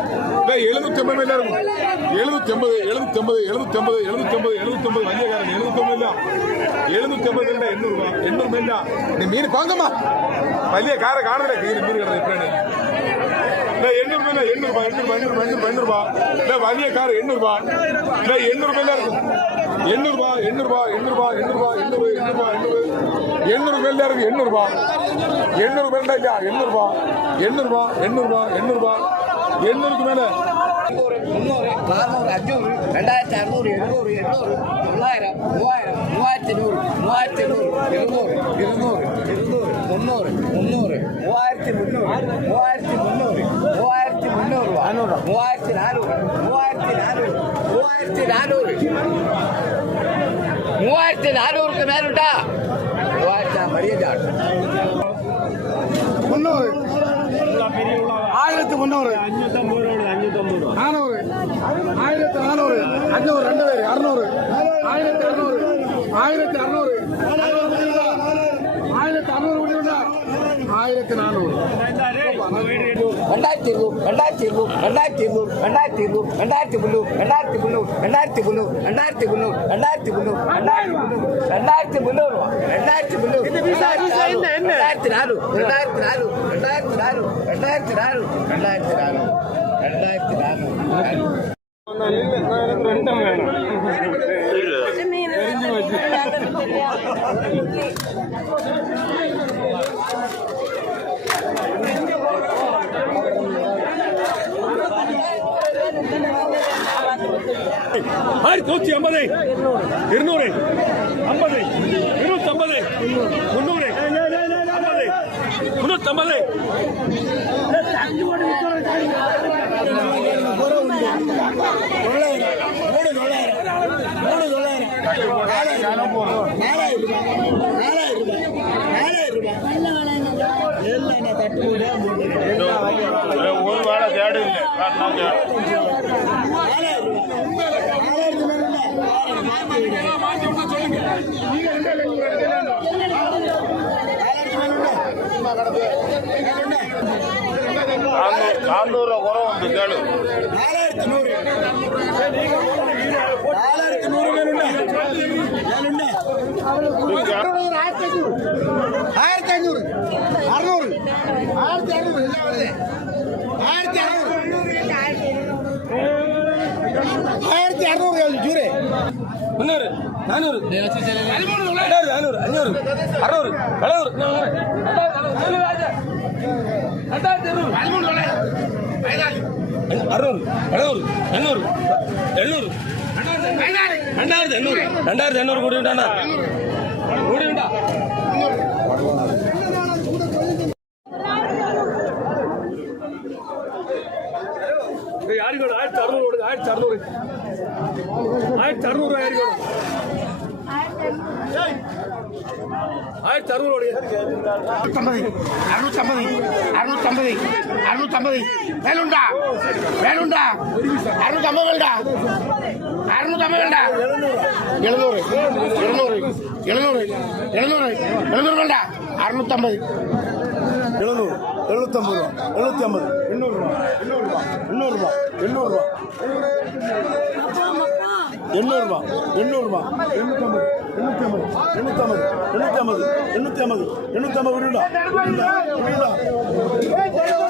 750 மேல இருக்கும். 750 வண்டியக்காரன் 750 இல்ல 750 இல்ல 800 ரூபாய் 800 மேல நீ மீன் வாங்கம்மா வண்டிய கார காணல மீன் கிடக்குது இப்படி 800 மேல 800 ரூபாய் 800 ரூபாய் இல்ல வண்டிய கார 800 ரூபாய் இல்ல 800 மேல இருக்கும் 800 ரூபாய் 800 ரூபாய் 800 ரூபாய் 800 ரூபாய் 800 மேல இருக்கு 800 ரூபாய் 800 மேல இல்ல 800 ரூபாய் 800 ரூபாய் 800 ரூபாய் 800 ரூபாய் 800க்கு மேல 300 400 500 2600 700 800 900 3000 3500 3200 300 3400க்கு மேல உண்டா 3000 மரியாதை 300 1300 400 1400 500 2000 600 1600 நூற்றி 50 200 50 250 300 350 ஒரு வேலை தேடு இல்லை நானூறு குறை உண்டு கேளு 2800 கூடி விட்டானா யாருக்கு 1600 1600 வேலுண்டா 850